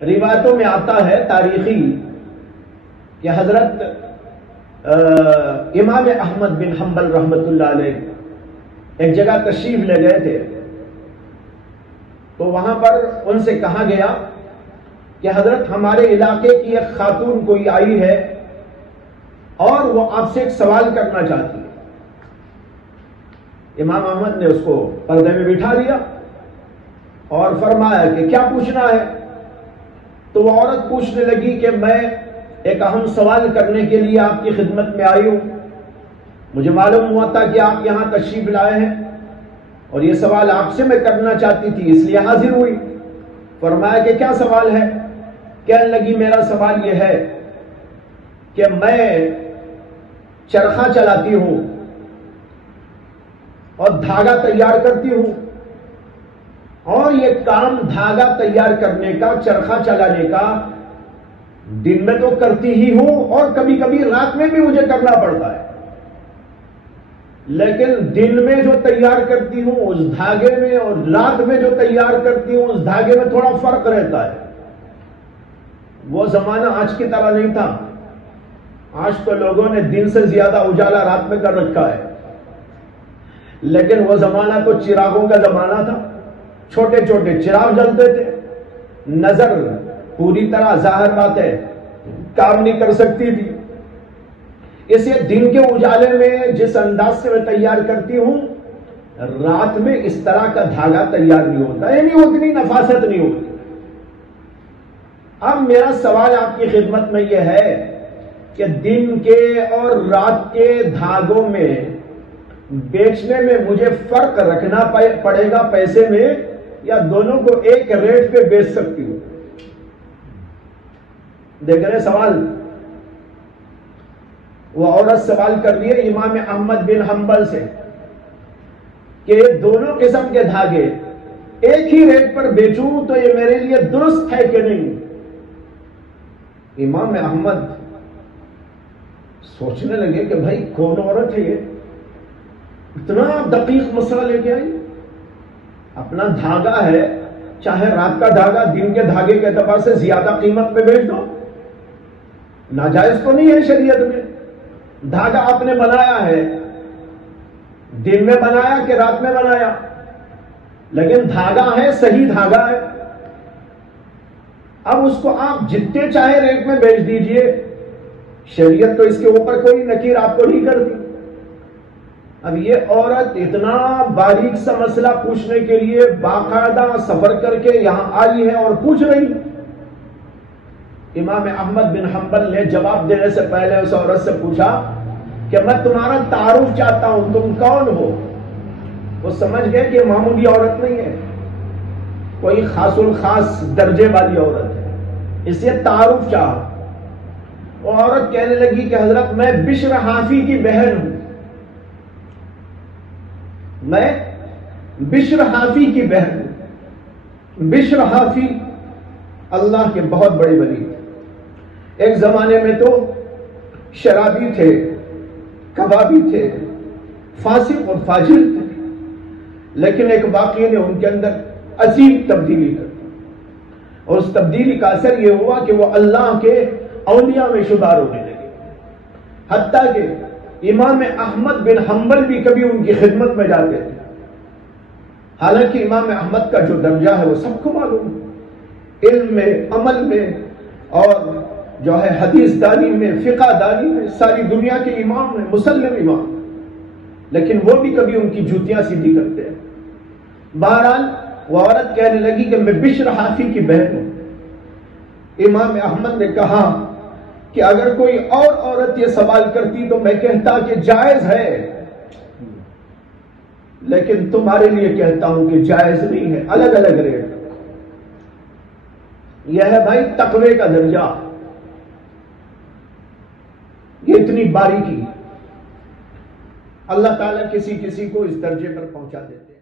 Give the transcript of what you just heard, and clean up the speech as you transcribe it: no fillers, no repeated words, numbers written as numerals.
روایتوں میں آتا ہے تاریخی کہ حضرت امام احمد بن حنبل رحمۃ اللہ علیہ ایک جگہ تشریف لے گئے تھے، تو وہاں پر ان سے کہا گیا کہ حضرت ہمارے علاقے کی ایک خاتون کوئی آئی ہے اور وہ آپ سے ایک سوال کرنا چاہتی ہے۔ امام احمد نے اس کو پردے میں بٹھا دیا اور فرمایا کہ کیا پوچھنا ہے؟ تو وہ عورت پوچھنے لگی کہ میں ایک اہم سوال کرنے کے لیے آپ کی خدمت میں آئی ہوں، مجھے معلوم ہوا تھا کہ آپ یہاں تشریف لائے ہیں اور یہ سوال آپ سے میں کرنا چاہتی تھی، اس لیے حاضر ہوئی۔ فرمایا کہ کیا سوال ہے؟ کہنے لگی میرا سوال یہ ہے کہ میں چرخہ چلاتی ہوں اور دھاگا تیار کرتی ہوں، اور یہ کام دھاگا تیار کرنے کا، چرخہ چلانے کا دن میں تو کرتی ہی ہوں اور کبھی کبھی رات میں بھی مجھے کرنا پڑتا ہے، لیکن دن میں جو تیار کرتی ہوں اس دھاگے میں اور رات میں جو تیار کرتی ہوں اس دھاگے میں تھوڑا فرق رہتا ہے۔ وہ زمانہ آج کی طرح نہیں تھا، آج تو لوگوں نے دن سے زیادہ اجالا رات میں کر رکھا ہے، لیکن وہ زمانہ تو چراغوں کا زمانہ تھا، چھوٹے چھوٹے چراغ جلتے تھے، نظر پوری طرح ظاہر بات ہے کام نہیں کر سکتی تھی، اس لیے دن کے اجالے میں جس انداز سے میں تیار کرتی ہوں رات میں اس طرح کا دھاگا تیار نہیں ہوتا، یعنی اتنی نفاست نہیں ہوتی۔ اب میرا سوال آپ کی خدمت میں یہ ہے کہ دن کے اور رات کے دھاگوں میں بیچنے میں مجھے فرق رکھنا پڑے گا پیسے میں، یا دونوں کو ایک ریٹ پہ بیچ سکتی ہوں؟ دیکھ رہے سوال، وہ عورت سوال کر رہی ہے امام احمد بن حنبل سے کہ دونوں قسم کے دھاگے ایک ہی ریٹ پر بیچوں تو یہ میرے لیے درست ہے کہ نہیں؟ امام احمد سوچنے لگے کہ بھائی کون عورت ہے یہ، اتنا دقیق مسئلہ لے کے آئی؟ اپنا دھاگا ہے، چاہے رات کا دھاگا دن کے دھاگے کے اعتبار سے زیادہ قیمت پہ بیچ دو، ناجائز تو نہیں ہے شریعت میں۔ دھاگا آپ نے بنایا ہے، دن میں بنایا کہ رات میں بنایا، لیکن دھاگا ہے، صحیح دھاگا ہے، اب اس کو آپ جتنے چاہے ریٹ میں بیچ دیجئے، شریعت تو اس کے اوپر کوئی نکیر آپ کو نہیں کرتی۔ اب یہ عورت اتنا باریک سا مسئلہ پوچھنے کے لیے باقاعدہ سفر کر کے یہاں آئی ہے اور پوچھ رہی۔ امام احمد بن حنبل نے جواب دینے سے پہلے اس عورت سے پوچھا کہ میں تمہارا تعارف چاہتا ہوں، تم کون ہو؟ وہ سمجھ گئے کہ معمولی عورت نہیں ہے، کوئی خاص الخاص درجے والی عورت ہے، اس لیے تعارف چاہا۔ وہ عورت کہنے لگی کہ حضرت میں بشر حافی کی بہن ہوں، میں بشر حافی کی بہن ہوں۔ بشر حافی اللہ کے بہت بڑے ولی تھے، ایک زمانے میں تو شرابی تھے، کبابی تھے، فاسق اور فاجر تھے، لیکن ایک واقعے نے ان کے اندر عظیم تبدیلی کر دی، اور اس تبدیلی کا اثر یہ ہوا کہ وہ اللہ کے اولیاء میں شمار ہونے لگے، حتیٰ کہ امام احمد بن حنبل بھی کبھی ان کی خدمت میں جاتے تھے۔ حالانکہ امام احمد کا جو درجہ ہے وہ سب کو معلوم ہے، علم میں، عمل میں، اور جو ہے حدیث دانی میں، فقہ دانی میں، ساری دنیا کے امام ہیں، مسلم امام، لیکن وہ بھی کبھی ان کی جوتیاں سیدھی کرتے ہیں۔ بہرحال وہ عورت کہنے لگی کہ میں بشر حافی کی بہن ہوں۔ امام احمد نے کہا کہ اگر کوئی اور عورت یہ سوال کرتی تو میں کہتا کہ جائز ہے، لیکن تمہارے لیے کہتا ہوں کہ جائز نہیں ہے، الگ الگ ریٹ۔ یہ ہے بھائی تقوی کا درجہ، یہ اتنی باریکی اللہ تعالیٰ کسی کسی کو اس درجے پر پہنچا دیتے ہیں۔